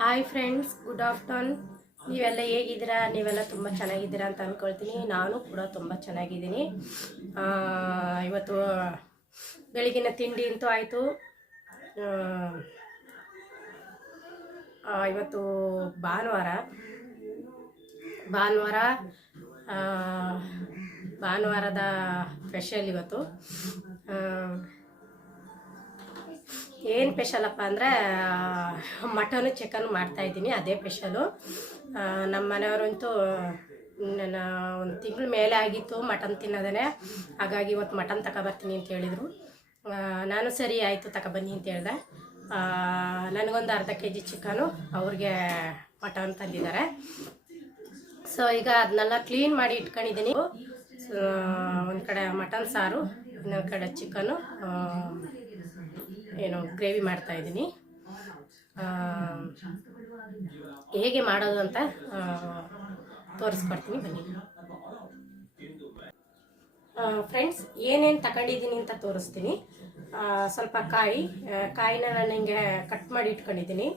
Hi friends, good afternoon. ನೀವೆಲ್ಲ ಹೇಗಿದ್ದೀರಾ? ನೀವೆಲ್ಲ ತುಂಬ ಚೆನ್ನಾಗಿದ್ದೀರಾ ಅಂತ ಅಂದ್ಕೊಳ್ತೀನಿ. ನಾನು ಕೂಡ ತುಂಬ ಚೆನ್ನಾಗಿದ್ದೀನಿ. ಇವತ್ತು ಬೆಳಗಿನ ತಿಂಡಿ ಅಂತೂ ಆಯಿತು. ಇವತ್ತು ಭಾನುವಾರದ ಸ್ಪೆಷಲ್ ಇವತ್ತು. ಏನು ಸ್ಪೆಷಲಪ್ಪ ಅಂದರೆ ಮಟನು ಚಿಕನ್ ಮಾಡ್ತಾಯಿದ್ದೀನಿ. ಅದೇ ಸ್ಪೆಷಲು. ನಮ್ಮ ಮನೆಯವರಂತೂ ನನ್ನ ಒಂದು ತಿಂಗಳ ಮೇಲೆ ಆಗಿತ್ತು ಮಟನ್ ತಿನ್ನೋದೇ. ಹಾಗಾಗಿ ಇವತ್ತು ಮಟನ್ ತಗೊಬರ್ತೀನಿ ಅಂತ ಹೇಳಿದರು. ನಾನು ಸರಿ ಆಯಿತು ತಗೊಬನ್ನಿ ಅಂತ ಹೇಳಿದೆ. ನನಗೊಂದು ಅರ್ಧ ಕೆಜಿ ಚಿಕನು, ಅವ್ರಿಗೆ ಮಟನ್ ತಂದಿದ್ದಾರೆ. ಸೊ ಈಗ ಅದನ್ನೆಲ್ಲ ಕ್ಲೀನ್ ಮಾಡಿ ಇಟ್ಕೊಂಡಿದ್ದೀನಿ. ಒಂದು ಕಡೆ ಮಟನ್ ಸಾರು, ಇನ್ನೊಂದು ಕಡೆ ಚಿಕನು ಗ್ರೇವಿ ಮಾಡ್ತಾ ಇದ್ದೀನಿ. ಹೇಗೆ ಮಾಡೋದು ಅಂತ ತೋರಿಸ್ಕೊಡ್ತೀನಿ ಬನ್ನಿ. ಫ್ರೆಂಡ್ಸ್, ಏನೇನು ತಗೊಂಡಿದ್ದೀನಿ ಅಂತ ತೋರಿಸ್ತೀನಿ. ಸ್ವಲ್ಪ ಕಾಯಿನ ನಾನು ಹಿಂಗೆ ಕಟ್ ಮಾಡಿ ಇಟ್ಕೊಂಡಿದ್ದೀನಿ.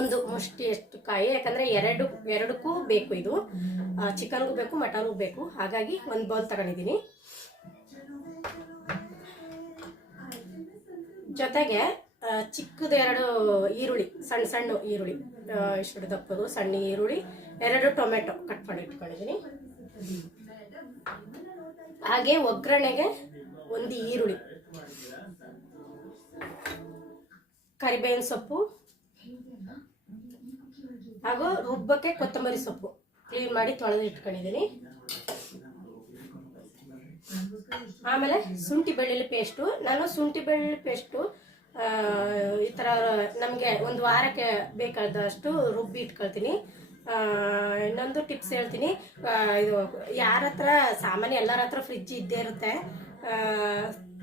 ಒಂದು ಮುಷ್ಟಿಯಷ್ಟು ಕಾಯಿ, ಯಾಕಂದರೆ ಎರಡಕ್ಕೂ ಬೇಕು. ಇದು ಚಿಕನ್ಗೂ ಬೇಕು, ಮಟನ್ಗೂ ಬೇಕು. ಹಾಗಾಗಿ ಒಂದು ಬೌಲ್ ತಗೊಂಡಿದ್ದೀನಿ. ಜೊತೆಗೆ ಚಿಕ್ಕದು 2 ಈರುಳ್ಳಿ, ಸಣ್ಣ ಈರುಳ್ಳಿ, ಇಷ್ಟು ದಪ್ಪದು ಸಣ್ಣ ಈರುಳ್ಳಿ, 2 ಟೊಮೆಟೊ ಕಟ್ ಮಾಡಿ ಇಟ್ಕೊಂಡಿದ್ದೀನಿ. ಹಾಗೆ ಒಗ್ಗರಣೆಗೆ 1 ಈರುಳ್ಳಿ, ಕರಿಬೇವಿನ ಸೊಪ್ಪು ಹಾಗೂ ರುಬ್ಬಕ್ಕೆ ಕೊತ್ತಂಬರಿ ಸೊಪ್ಪು ಕ್ಲೀನ್ ಮಾಡಿ ತೊಳೆದು ಇಟ್ಕೊಂಡಿದ್ದೀನಿ. ಆಮೇಲೆ ಶುಂಠಿ ಬೆಳ್ಳುಳ್ಳಿ ಪೇಸ್ಟು. ನಾನು ಶುಂಠಿ ಬೆಳ್ಳುಳ್ಳಿ ಪೇಸ್ಟು ಈ ಥರ ನಮಗೆ ಒಂದು ವಾರಕ್ಕೆ ಬೇಕಾದಷ್ಟು ರುಬ್ಬಿ ಇಟ್ಕೊಳ್ತೀನಿ. ಇನ್ನೊಂದು ಟಿಪ್ಸ್ ಹೇಳ್ತೀನಿ. ಇದು ಯಾರ ಹತ್ರ ಸಾಮಾನ್ಯ ಎಲ್ಲರ ಹತ್ರ ಫ್ರಿಜ್ ಇದ್ದೇ ಇರುತ್ತೆ.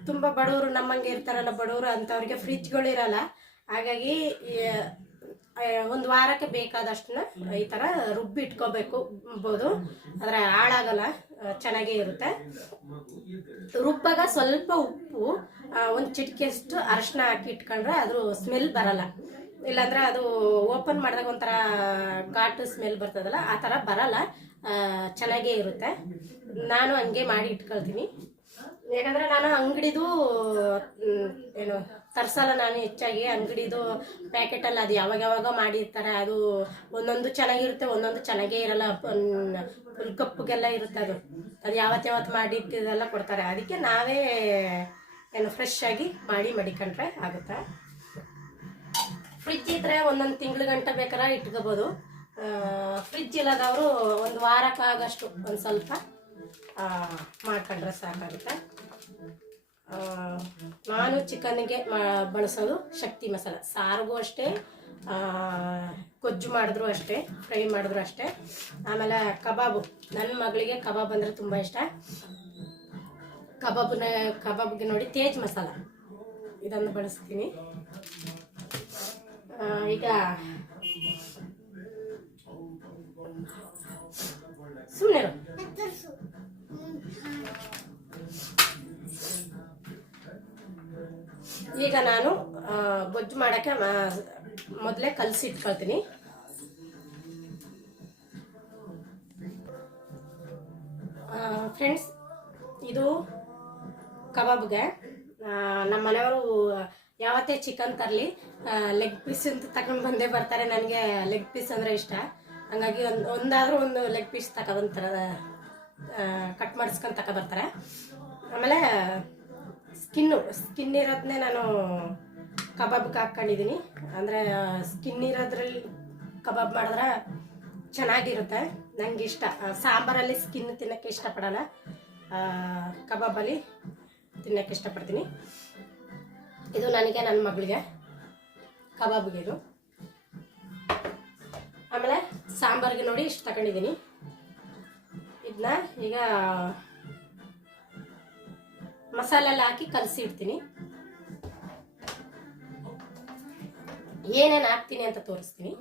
ತುಂಬ ಬಡವರು ನಮ್ಮಂಗೆ ಇರ್ತಾರಲ್ಲ, ಬಡವರು ಅಂಥವ್ರಿಗೆ ಫ್ರಿಜ್ಗಳಿರಲ್ಲ. ಹಾಗಾಗಿ ಒಂದು ವಾರಕ್ಕೆ ಬೇಕಾದಷ್ಟನ್ನ ಈ ಥರ ರುಬ್ಬಿ ಇಟ್ಕೋಬಹುದು. ಆದರೆ ಹಾಳಾಗಲ್ಲ, ಚೆನ್ನಾಗೇ ಇರುತ್ತೆ. ರುಬ್ಬಾಗ ಸ್ವಲ್ಪ ಉಪ್ಪು, ಒಂದು ಚಿಟಿಕೆಯಷ್ಟು ಅರಶಿನ ಹಾಕಿ ಇಟ್ಕೊಂಡ್ರೆ ಅದು ಸ್ಮೆಲ್ ಬರಲ್ಲ. ಇಲ್ಲಾಂದ್ರೆ ಅದು ಓಪನ್ ಮಾಡಿದಾಗ ಒಂಥರ ಘಾಟು ಸ್ಮೆಲ್ ಬರ್ತದಲ್ಲ, ಆ ಥರ ಬರಲ್ಲ, ಚೆನ್ನಾಗೇ ಇರುತ್ತೆ. ನಾನು ಹಂಗೆ ಮಾಡಿ ಇಟ್ಕೊಳ್ತೀನಿ. ಯಾಕಂದರೆ ನಾನು ಅಂಗಡಿದು ತರ್ಸಲ್ಲ. ನಾನು ಹೆಚ್ಚಾಗಿ ಅಂಗಡಿದು ಪ್ಯಾಕೆಟಲ್ಲಿ ಅದು ಯಾವಾಗ ಮಾಡಿರ್ತಾರೆ. ಅದು ಒಂದೊಂದು ಚೆನ್ನಾಗಿರುತ್ತೆ, ಒಂದೊಂದು ಚೆನ್ನಾಗೇ ಇರಲ್ಲ. ಫುಲ್ ಕಪ್ಪುಗೆಲ್ಲ ಇರುತ್ತೆ. ಅದು ಯಾವತ್ತು ಮಾಡಿದ್ದೆಲ್ಲ ಕೊಡ್ತಾರೆ. ಅದಕ್ಕೆ ನಾವೇ ಫ್ರೆಶ್ ಆಗಿ ಮಡಿಕೊಂಡ್ರೆ ಆಗುತ್ತೆ. ಫ್ರಿಜ್ ಇದ್ರೆ ಒಂದೊಂದು ತಿಂಗಳ ಗಂಟೆ ಬೇಕಾದ್ರೆ ಇಟ್ಕೋಬೋದು. ಫ್ರಿಜ್ ಇಲ್ಲದವರು ಒಂದು ವಾರಕ್ಕಾಗಷ್ಟು ಒಂದು ಸ್ವಲ್ಪ ಮಾಡ್ಕೊಂಡ್ರೆ ಸಾಕಾಗುತ್ತೆ. ನಾನು ಚಿಕನ್ಗೆ ಬಳಸೋದು ಶಕ್ತಿ ಮಸಾಲ. ಸಾರಿಗೂ ಅಷ್ಟೇ, ಗೊಜ್ಜು ಮಾಡಿದ್ರು ಅಷ್ಟೇ, ಫ್ರೈ ಮಾಡಿದ್ರು ಅಷ್ಟೇ. ಆಮೇಲೆ ಕಬಾಬು, ನನ್ನ ಮಗಳಿಗೆ ಕಬಾಬ್ ಅಂದರೆ ತುಂಬ ಇಷ್ಟ. ಕಬಾಬ್ಗೆ ನೋಡಿ ತೇಜ್ ಮಸಾಲ, ಇದನ್ನು ಬಳಸ್ತೀನಿ. ಈಗ ಸುಮ್ಮನೆ ಈಗ ನಾನು ಗೊಜ್ಜು ಮಾಡೋಕ್ಕೆ ಮೊದಲೇ ಕಲಸಿ ಇಟ್ಕೊಳ್ತೀನಿ. ಫ್ರೆಂಡ್ಸ್, ಇದು ಕಬಾಬ್ಗೆ ನಮ್ಮ ಮನೆಯವರು ಯಾವತ್ತೇ ಚಿಕನ್ ತರಲಿ ಲೆಗ್ ಪೀಸ್ ಅಂತ ತಗೊಂಡು ಬಂದೇ ಬರ್ತಾರೆ. ನನಗೆ ಲೆಗ್ ಪೀಸ್ ಅಂದರೆ ಇಷ್ಟ. ಹಂಗಾಗಿ ಒಂದಾದರೂ ಒಂದು ಲೆಗ್ ಪೀಸ್ ತಗೊಬಂತಾರೆ, ಕಟ್ ಮಾಡಿಸ್ಕೊಂಡು ತಗೊಬರ್ತಾರೆ. ಆಮೇಲೆ ಸ್ಕಿನ್ ಇರೋದನ್ನೇ ನಾನು ಕಬಾಬ್ಗೆ ಹಾಕ್ಕೊಂಡಿದ್ದೀನಿ. ಅಂದರೆ ಸ್ಕಿನ್ ಇರೋದ್ರಲ್ಲಿ ಕಬಾಬ್ ಮಾಡಿದ್ರೆ ಚೆನ್ನಾಗಿರುತ್ತೆ. ನನಗೆ ಇಷ್ಟ. ಸಾಂಬಾರಲ್ಲಿ ಸ್ಕಿನ್ ತಿನ್ನೋಕ್ಕೆ ಇಷ್ಟಪಡಲ್ಲ, ಕಬಾಬಲ್ಲಿ ತಿನ್ನೋಕ್ಕೆ ಇಷ್ಟಪಡ್ತೀನಿ. ಇದು ನನಗೆ, ನನ್ನ ಮಗಳಿಗೆ ಕಬಾಬ್ಗೆ ಇದು. ಆಮೇಲೆ ಸಾಂಬಾರಿಗೆ ನೋಡಿ ಇಷ್ಟು ತಗೊಂಡಿದ್ದೀನಿ. ಇದನ್ನ ಈಗ ಮಸಾಲೆ ಎಲ್ಲ ಹಾಕಿ ಕಲಸಿ ಇಡ್ತೀನಿ. ಏನೇನು ಹಾಕ್ತೀನಿ ಅಂತ ತೋರಿಸ್ತೀನಿ.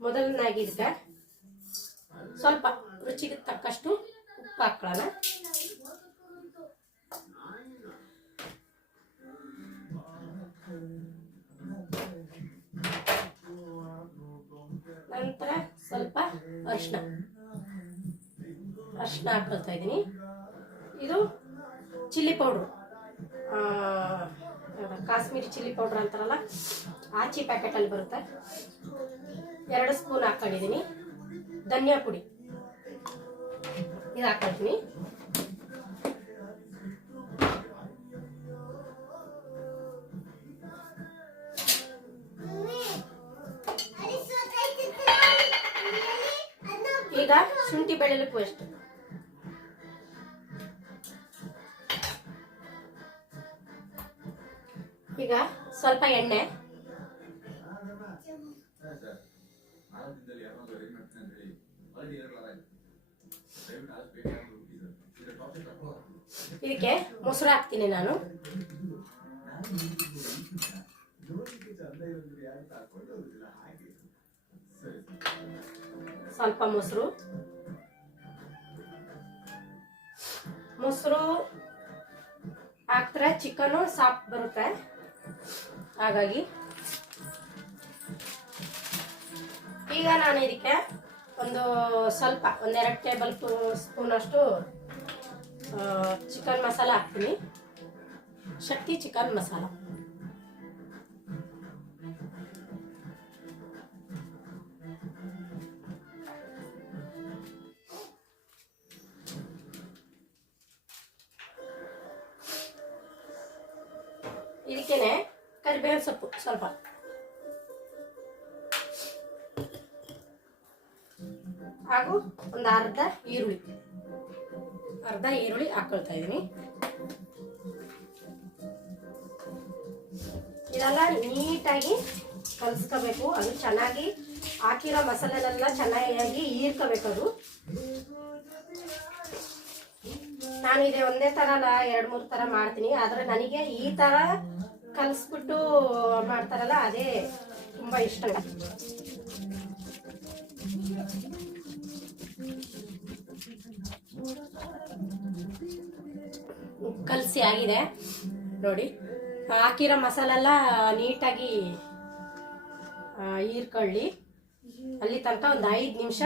ಮೊದಲನಾಗಿ ಇದಕ್ಕೆ ಸ್ವಲ್ಪ ರುಚಿಗೆ ತಕ್ಕಷ್ಟು ಉಪ್ಪು ಹಾಕೊಳ್ಳೋಣ. ನಂತರ ಸ್ವಲ್ಪ ಅರಿಶಿನ ಹಾಕೊಳ್ತಾ ಇದ್ದೀನಿ. ಇದು chilli powder, Kashmiri chilli powder ಅಂತಾರಲ್ಲ, ಆಚಿ ಪ್ಯಾಕೆಟಲ್ಲಿ ಬರುತ್ತೆ, 2 ಸ್ಪೂನ್ ಹಾಕೊಂಡಿದ್ದೀನಿ. ಧನಿಯಾ ಪುಡಿ ಇದು ಹಾಕೊಳ್ತೀನಿ. ಈಗ ಶುಂಠಿ ಬೆಳ್ಳುಳ್ಳಿ ಪೇಸ್ಟ್, ಈಗ ಸ್ವಲ್ಪ ಎಣ್ಣೆ, ಇದಕ್ಕೆ ಮೊಸರು ಹಾಕ್ತೀನಿ ನಾನು. ಸ್ವಲ್ಪ ಮೊಸರು ಹಾಕ್ತಾರೆ, ಚಿಕನ್ನು ಸಾಫ್ಟ್ ಬರುತ್ತೆ. ಹಾಗಾಗಿ ಈಗ ನಾನು ಇದಕ್ಕೆ ಸ್ವಲ್ಪ 1-2 ಟೇಬಲ್ ಸ್ಪೂನ್ ಅಷ್ಟು ಚಿಕನ್ ಮಸಾಲ ಹಾಕ್ತೀನಿ. ಶಕ್ತಿ ಚಿಕನ್ ಮಸಾಲ. ಇದಕ್ಕೇನೆ ಕರಿಬೇವಿನ ಸೊಪ್ಪು ಸ್ವಲ್ಪ, ಹಾಗೂ ಒಂದು ಅರ್ಧ ಈರುಳ್ಳಿ ಹಾಕೊಳ್ತಾ ಇದ್ದೀನಿ. ಇದೆಲ್ಲ ನೀಟಾಗಿ ಕಲಿಸ್ಕೋಬೇಕು. ಅದು ಚೆನ್ನಾಗಿ ಹಾಕಿರೋ ಮಸಾಲೆನೆಲ್ಲ ಚೆನ್ನಾಗಿ ಹೀರ್ಕೋಬೇಕು. ಅದು ನಾನು ಇದೇ ಒಂದೇ ಥರ ಅಲ್ಲ, 2-3 ಥರ ಮಾಡ್ತೀನಿ. ಆದರೆ ನನಗೆ ಈ ಥರ ಕಲಿಸ್ಬಿಟ್ಟು ಮಾಡ್ತಾರಲ್ಲ, ಅದೇ ತುಂಬ ಇಷ್ಟ. ಕಲಸಿ ಆಗಿದೆ ನೋಡಿ. ಹಾಕಿರೋ ಮಸಾಲೆಲ್ಲ ನೀಟಾಗಿ ಹೀರ್ಕೊಳ್ಳಿ. ಅಲ್ಲಿ ತನಕ ಒಂದು 5 ನಿಮಿಷ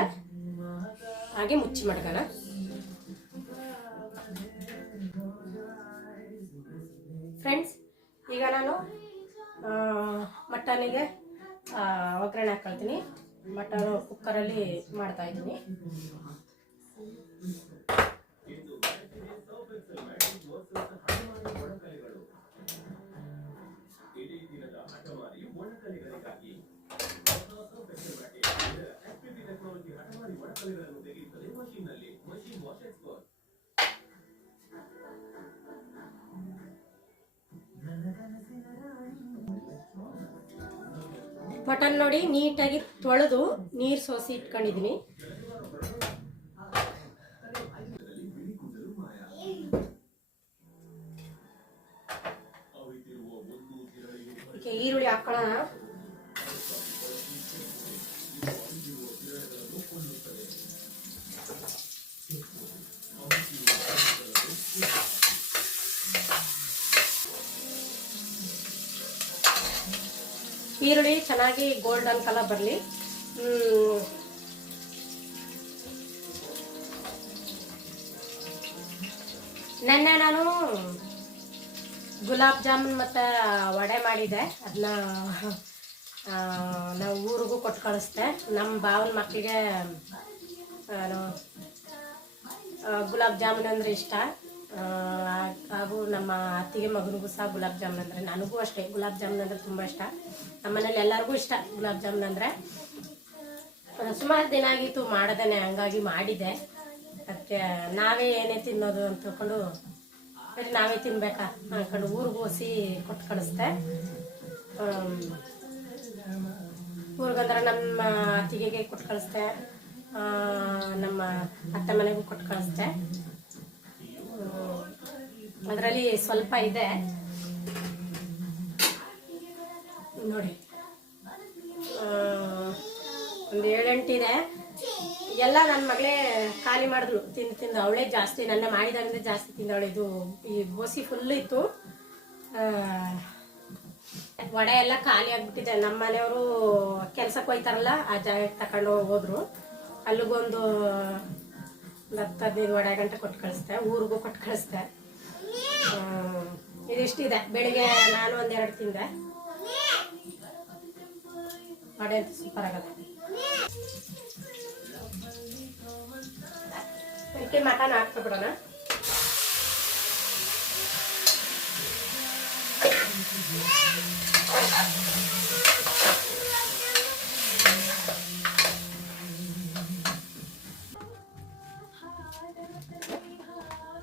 ಹಾಗೆ ಮುಚ್ಚಿ ಮಡ್ಗೋಣ. ಫ್ರೆಂಡ್ಸ್, ಈಗ ನಾನು ಮಟನಿಗೆ ಒಗ್ಗರಣೆ ಹಾಕೊಳ್ತೀನಿ. ಮಟನ್ ಕುಕ್ಕರಲ್ಲಿ ಮಾಡ್ತಾ ಇದ್ದೀನಿ. ಮಟನ್ ನೋಡಿ ನೀಟಾಗಿ ತೊಳೆದು ನೀರು ಸೋಸಿ ಇಟ್ಕೊಂಡಿದ್ದೀನಿ. ಈರುಳ್ಳಿ ಹಾಕೊಳ್ಳೋಣ. ಈರುಳ್ಳಿ ಚೆನ್ನಾಗಿ ಗೋಲ್ಡನ್ ಕಲರ್ ಬರಲಿ. ನೆನ್ನೆ ನಾನು ಗುಲಾಬ್ ಜಾಮೂನ್ ಮತ್ತು ವಡೆ ಮಾಡಿದ್ದೆ. ಅದನ್ನ ನಾವು ಊರಿಗೂ ಕೊಟ್ಟು ಕಳಿಸ್ದೆ. ನಮ್ಮ ಭಾವನ ಮಕ್ಕಳಿಗೆ ಗುಲಾಬ್ ಜಾಮೂನ್ ಅಂದರೆ ಇಷ್ಟ. ಹಾಗೂ ನಮ್ಮ ಅತ್ತಿಗೆ ಮಗನಿಗೂ ಸಹ ಗುಲಾಬ್ ಜಾಮೂನ್ ಅಂದರೆ, ನನಗೂ ಅಷ್ಟೇ ಗುಲಾಬ್ ಜಾಮೂನ್ ಅಂದರೆ ತುಂಬ ಇಷ್ಟ. ನಮ್ಮ ಮನೇಲಿ ಎಲ್ಲರಿಗೂ ಇಷ್ಟ ಗುಲಾಬ್ ಜಾಮೂನ್ ಅಂದರೆ. ಸುಮಾರು ದಿನ ಆಗಿತ್ತು ಮಾಡದೇನೆ, ಹಂಗಾಗಿ ಮಾಡಿದ್ದೆ. ಅದಕ್ಕೆ ನಾವೇ ಏನೇ ತಿನ್ನೋದು ಅಂತ ತಿಳ್ಕೊಂಡು ಬರೀ ನಾವೇ ತಿನ್ಬೇಕಾ ಅಂದ್ಕೊಂಡು ಊರಿಗೂ ಹೋಸಿ ಕೊಟ್ಟು ಕಳಿಸ್ದೆ. ಊರಿಗಂದ್ರೆ ನಮ್ಮ ಅತ್ತಿಗೆಗೆ ಕೊಟ್ಟು ಕಳಿಸ್ದೆ, ನಮ್ಮ ಅತ್ತೆ ಮನೆಗೂ ಕೊಟ್ಟು ಕಳಿಸ್ದೆ. ಅದರಲ್ಲಿ ಸ್ವಲ್ಪ ಇದೆ ನೋಡಿ, ಒಂದು 7-8 ಇದೆ. ಎಲ್ಲ ನನ್ನ ಮಗಳೇ ಖಾಲಿ ಮಾಡಿದ್ಳು ತಿಂದು ತಿಂದು. ಅವಳೇ ಜಾಸ್ತಿ, ನನ್ನ ಮಾಡಿದಾಗಿಂದ ಜಾಸ್ತಿ ತಿಂದವಳು. ಇದು ಈ ಬೋಸಿ ಫುಲ್ ಇತ್ತು. ವಡೆ ಎಲ್ಲ ಖಾಲಿ ಆಗ್ಬಿಟ್ಟಿದೆ. ನಮ್ಮ ಮನೆಯವರು ಕೆಲ್ಸಕ್ಕೆ ಹೋಯ್ತಾರಲ್ಲ, ಆ ಜಾಗಕ್ಕೆ ತಗೊಂಡು ಹೋದ್ರು. ಅಲ್ಲಿಗೊಂದು 10-15 ವಡೆ ಗಂಟೆ ಕೊಟ್ಟು ಕಳಿಸ್ದೆ, ಊರಿಗೂ ಕೊಟ್ಟು ಕಳಿಸ್ದೆ. ಇದಿಷ್ಟಿದೆ. ಬೆಳಿಗ್ಗೆ ನಾನು ಒಂದೆರಡು ತಿಂದೆ. ವಡೆ ಅಂತ ಸೂಪರ್ ಆಗತ್ತೆ. ಅದಕ್ಕೆ ಮಟನ್ ಹಾಕ್ಬಿಡೋಣ.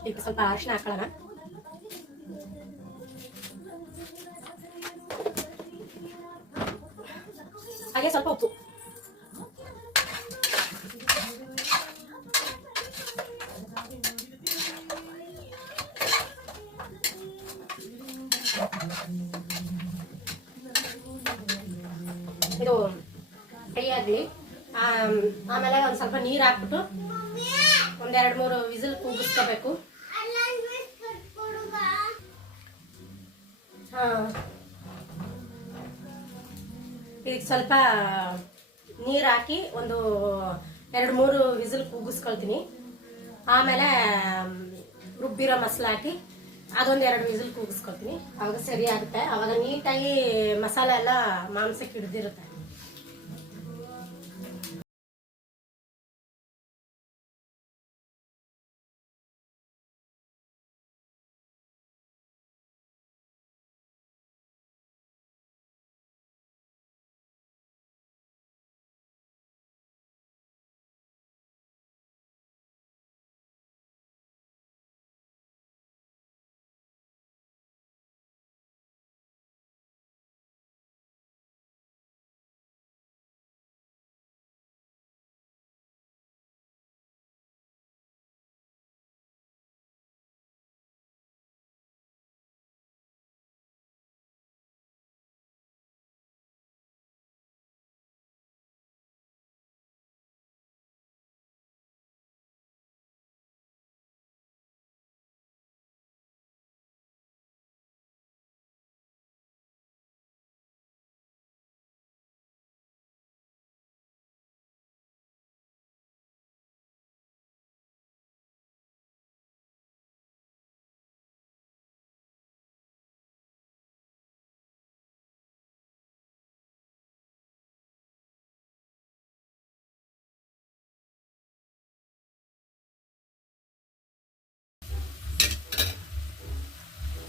ಇದಕ್ಕೆ ಸ್ವಲ್ಪ ಅರಿಶಿನ ಹಾಕೊಳ್ಳೋಣ. ಹಾಗೆ ಸ್ವಲ್ಪ ಉಪ್ಪು. ಇದು ಫ್ರೈ ಆಗಲಿ. ಆಮೇಲೆ ಒಂದು ಸ್ವಲ್ಪ ನೀರು ಹಾಕ್ಬಿಟ್ಟು 1-2-3 ವಿಸಿಲ್ ಕೂಗಿಸ್ಕೋಬೇಕು. ಇದಕ್ಕೆ ಸ್ವಲ್ಪ ನೀರು ಹಾಕಿ ಒಂದು 2-3 ವಿಸಿಲ್ ಕೂಗಿಸ್ಕೊಳ್ತೀನಿ. ಆಮೇಲೆ ರುಬ್ಬಿರೋ ಮಸಾಲ ಹಾಕಿ ಅದೊಂದು 2 ವಿಸಿಲ್ ಕೂಗಿಸ್ಕೊಳ್ತೀನಿ. ಅವಾಗ ಸರಿ ಆಗುತ್ತೆ. ಅವಾಗ ನೀಟಾಗಿ ಮಸಾಲೆ ಎಲ್ಲ ಮಾಂಸಕ್ಕೆ ಹಿಡಿದಿರುತ್ತೆ.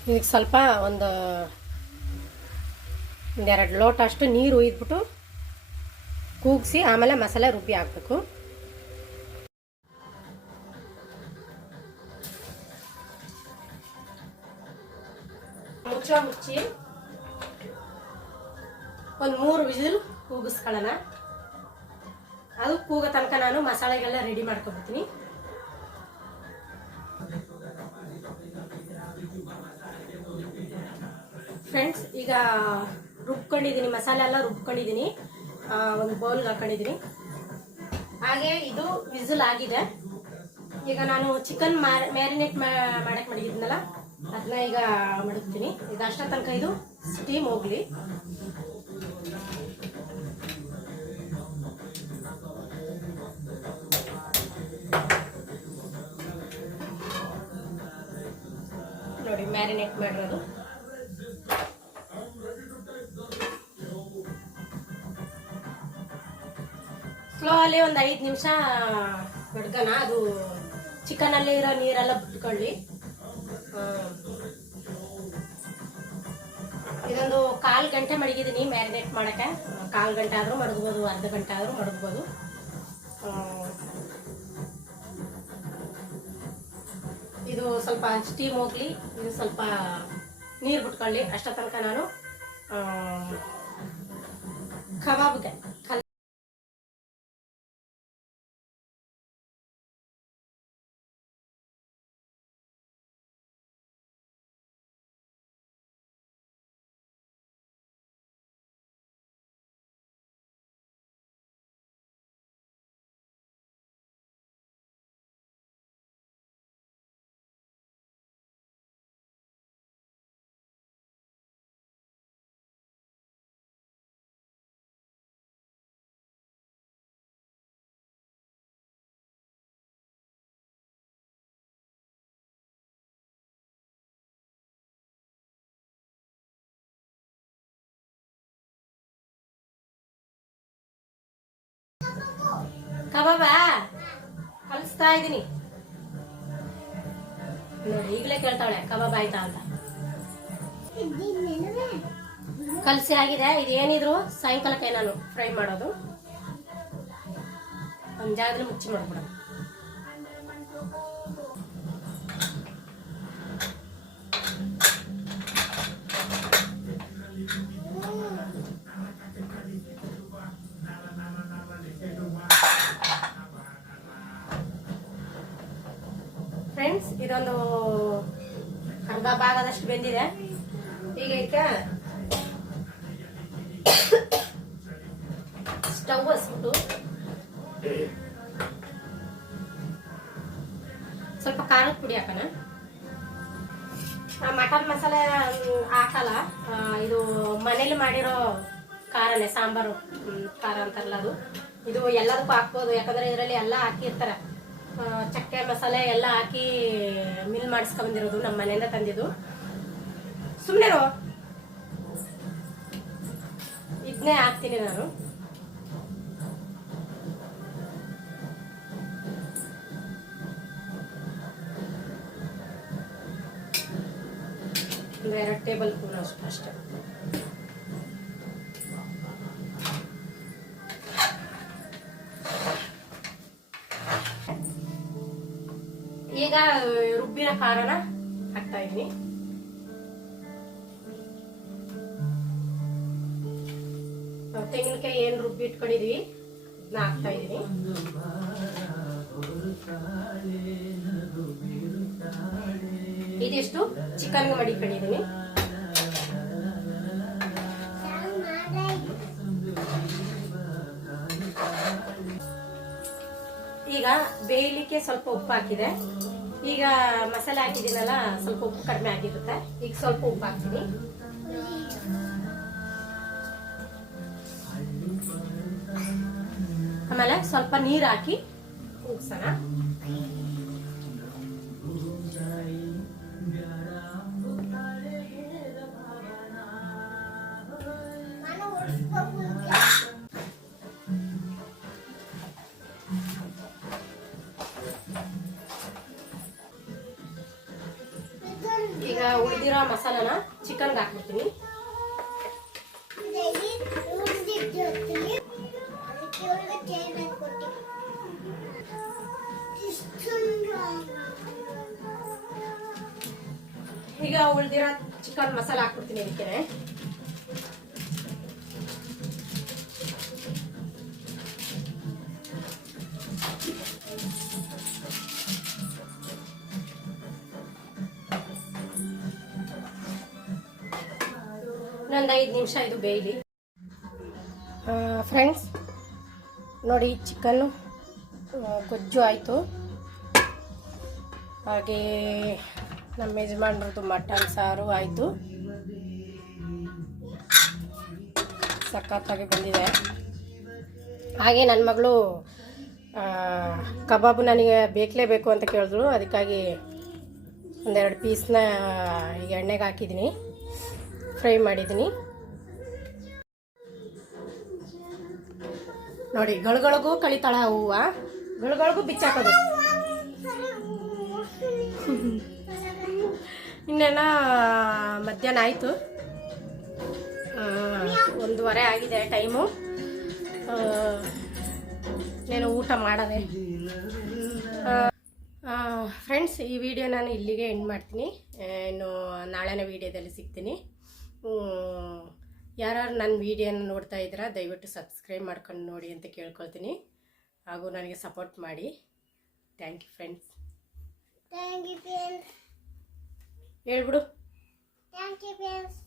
ಇದಕ್ಕೆ ಸ್ವಲ್ಪ ಒಂದೆರಡು ಲೋಟ ಅಷ್ಟು ನೀರು ಹುಯ್ದ್ಬಿಟ್ಟು ಕೂಗಿಸಿ ಆಮೇಲೆ ಮಸಾಲೆ ರುಬ್ಬಿ ಹಾಕಬೇಕು. ಮುಚ್ಚಿ ಒಂದು 3 ವಿಸಿಲ್ ಕೂಗಿಸ್ಕೊಳ್ಳೋಣ. ಅದು ಕೂಗೋ ತನಕ ನಾನು ಮಸಾಲೆಗೆಲ್ಲ ರೆಡಿ ಮಾಡ್ಕೊಬಿಡ್ತೀನಿ. ಫ್ರೆಂಡ್ಸ್, ಈಗ ರುಬ್ಕೊಂಡಿದ್ದೀನಿ, ಮಸಾಲೆ ಎಲ್ಲ ರುಬ್ಕೊಂಡಿದ್ದೀನಿ. ಒಂದು ಬೌಲ್ಗೆ ಹಾಕೊಂಡಿದ್ದೀನಿ. ಹಾಗೆ ಇದು ವಿಸಿಲ್ ಆಗಿದೆ. ಈಗ ನಾನು ಚಿಕನ್ ಮ್ಯಾರಿನೇಟ್ ಮಾಡಕ್ಕೆ ಮಡಗಿದ್ನಲ್ಲ, ಅದನ್ನ ಈಗ ಮಡಗ್ತೀನಿ. ಇದು ಅಷ್ಟ ತನಕ ಇದು ಸ್ಟೀಮ್ ಹೋಗ್ಲಿ. ನೋಡಿ, ಮ್ಯಾರಿನೇಟ್ ಮಾಡಿರೋದು. ಸ್ಲೋ ಅಲ್ಲಿ ಒಂದು 5 ನಿಮಿಷ ಬಿಡ್ಗಣ. ಅದು ಚಿಕನಲ್ಲಿ ಇರೋ ನೀರೆಲ್ಲ ಬಿಟ್ಕೊಳ್ಳಿ. ಇದೊಂದು 1/4 ಗಂಟೆ ಮಡಗಿದ್ದೀನಿ ಮ್ಯಾರಿನೇಟ್ ಮಾಡೋಕ್ಕೆ. 1/4 ಗಂಟೆ ಆದರೂ ಮಡಗ್ಬೋದು, ಅರ್ಧ ಗಂಟೆ ಆದರೂ ಮಡಗ್ಬೋದು. ಇದು ಸ್ವಲ್ಪ ಸ್ಟೀಮ್ ಹೋಗ್ಲಿ, ಇದು ಸ್ವಲ್ಪ ನೀರು ಬಿಟ್ಕೊಳ್ಳಿ. ಅಷ್ಟ ತನಕ ನಾನು ಕಬಾಬ್ಗೆ ಕಬಾಬ ಕಲಿಸ್ತಾ ಇದ್ದೀನಿ ನೋಡಿ. ಈಗಲೇ ಕೇಳ್ತಾವಳೆ ಕಬಾಬ್ ಆಯ್ತಾ ಅಂತ. ಕಲಸಿ ಆಗಿದೆ. ಇದೇನಿದ್ರು ಸಾಯಂಕಾಲಕ್ಕೆ ನಾನು ಫ್ರೈ ಮಾಡೋದು. ಒಂದು ಜಾಗದಲ್ಲಿ ಮುಚ್ಚಿ ಮಾಡ್ಬಿಡೋದು. ಫ್ರೆಂಡ್ಸ್, ಇದೊಂದು ಅರ್ಧ ಭಾಗದಷ್ಟು ಬೆಂದಿದೆ. ಈಗ ಇದಕ್ಕೆ ಸ್ಟವ್ ಹಸ್ಬಿಟ್ಟು ಸ್ವಲ್ಪ ಖಾರದ ಪುಡಿ ಹಾಕೋಣ. ಮಟನ್ ಮಸಾಲೆ ಹಾಕಲ್ಲ, ಇದು ಮನೇಲಿ ಮಾಡಿರೋ ಖಾರನೇ, ಸಾಂಬಾರು ಖಾರ ಅಂತಾರಲ್ಲ ಅದು. ಇದು ಎಲ್ಲದಕ್ಕೂ ಹಾಕ್ಬೋದು, ಯಾಕಂದ್ರೆ ಇದರಲ್ಲಿ ಎಲ್ಲ ಹಾಕಿರ್ತಾರೆ. ಚಕ್ಕೆ ಮಸಾಲೆ ಎಲ್ಲ ಹಾಕಿ ಮಿಲ್ ಮಾಡಿಸ್ಕೊಂಡ್ಬಂದಿರೋದು, ನಮ್ಮ ಮನೆಯಿಂದ ತಂದಿದ್ದು. ಸುಮ್ಮನೆ ಇದನ್ನೇ ಹಾಕ್ತೀನಿ ನಾನು. ಒಂದು 2 ಟೇಬಲ್ ಸ್ಪೂನ್ ಅಷ್ಟೇ. ಈಗ ರುಬ್ಬಿನ ಖಾರನ ಹಾಕ್ತಾ ಇದೀನಿ. ತೆಂಗಿನಕಾಯಿ ಏನು ರುಬ್ಬಿ ಇಟ್ಕೊಂಡಿದೀವಿ ನಾ ಹಾಕ್ತಾ ಇದೀನಿ. ಇದಿಷ್ಟು ಚಿಕನ್ಗೆ ಮಡಿಕೊಂಡಿದೀನಿ. ಈಗ ಬೇಯಲಿಕ್ಕೆ ಸ್ವಲ್ಪ ಉಪ್ಪು ಹಾಕಿದೆ. ಈಗ ಮಸಾಲೆ ಹಾಕಿದ್ದೀನಲ್ಲ, ಸ್ವಲ್ಪ ಉಪ್ಪು ಕಡಿಮೆ ಆಗಿರುತ್ತೆ. ಈಗ ಸ್ವಲ್ಪ ಉಪ್ಪು ಹಾಕ್ತೀನಿ. ಆಮೇಲೆ ಸ್ವಲ್ಪ ನೀರು ಹಾಕಿ ಕೂಗ್ಸೋಣ. ಈಗ ಉಳಿದಿರೋ ಮಸಾಲಾನ ಚಿಕನ್ಗೆ ಹಾಕ್ಬಿಡ್ತೀನಿ. ಈಗ ಉಳಿದಿರೋ ಚಿಕನ್ ಮಸಾಲ ಹಾಕ್ಬಿಡ್ತೀನಿ ಇದಕ್ಕೆ. ಇನ್ನೊಂದು 5 ನಿಮಿಷ ಇದು ಬೇಯಲಿ. ಫ್ರೆಂಡ್ಸ್ ನೋಡಿ, ಚಿಕನ್ನು ಗೊಜ್ಜು ಆಯಿತು. ಹಾಗೆ ನಮ್ಮ ಯಜಮಾನ್ರದ್ದು ಮಟನ್ ಸಾರು ಆಯಿತು. ಸಖತ್ತಾಗಿ ಬಂದಿದೆ. ಹಾಗೆ ನನ್ನ ಮಗಳು ಕಬಾಬು ನನಗೆ ಬೇಕಲೇಬೇಕು ಅಂತ ಕೇಳಿದ್ರು. ಅದಕ್ಕಾಗಿ 1-2 ಪೀಸ್ನ ಈಗ ಎಣ್ಣೆಗೆ ಹಾಕಿದ್ದೀನಿ, ಫ್ರೈ ಮಾಡಿದ್ದೀನಿ. ನೋಡಿ, ಗಳಿಗಳಿಗೂ ಕಳಿತಾಳ ಹೂವು, ಗಳಿಗಳಿಗೂ ಬಿಚ್ಚಾಕೋದು. ಇನ್ನೇನೋ ಮಧ್ಯಾಹ್ನ ಆಯಿತು, 1:15 ಆಗಿದೆ ಟೈಮು. నేను ಊಟ ಮಾಡದೆ. ಫ್ರೆಂಡ್ಸ್, ಈ ವಿಡಿಯೋ ನಾನು ಇಲ್ಲಿಗೆ ಎಂಡ್ ಮಾಡ್ತೀನಿ. ಇನ್ನು ನಾಳೆನ ವಿಡಿಯೋದಲ್ಲಿ ಸಿಗ್ತೀನಿ. ಯಾರು ನನ್ನ ವಿಡಿಯೋನ ನೋಡ್ತಾ ಇದ್ದೀರಾ ದಯವಿಟ್ಟು ಸಬ್ಸ್ಕ್ರೈಬ್ ಮಾಡ್ಕೊಂಡು ನೋಡಿ ಅಂತ ಕೇಳ್ಕೊಳ್ತೀನಿ. ಹಾಗೂ ನನಗೆ ಸಪೋರ್ಟ್ ಮಾಡಿ. Thank you friends. Thank you friends. ಹೇಳ್ಬಿಡು. Thank you friends.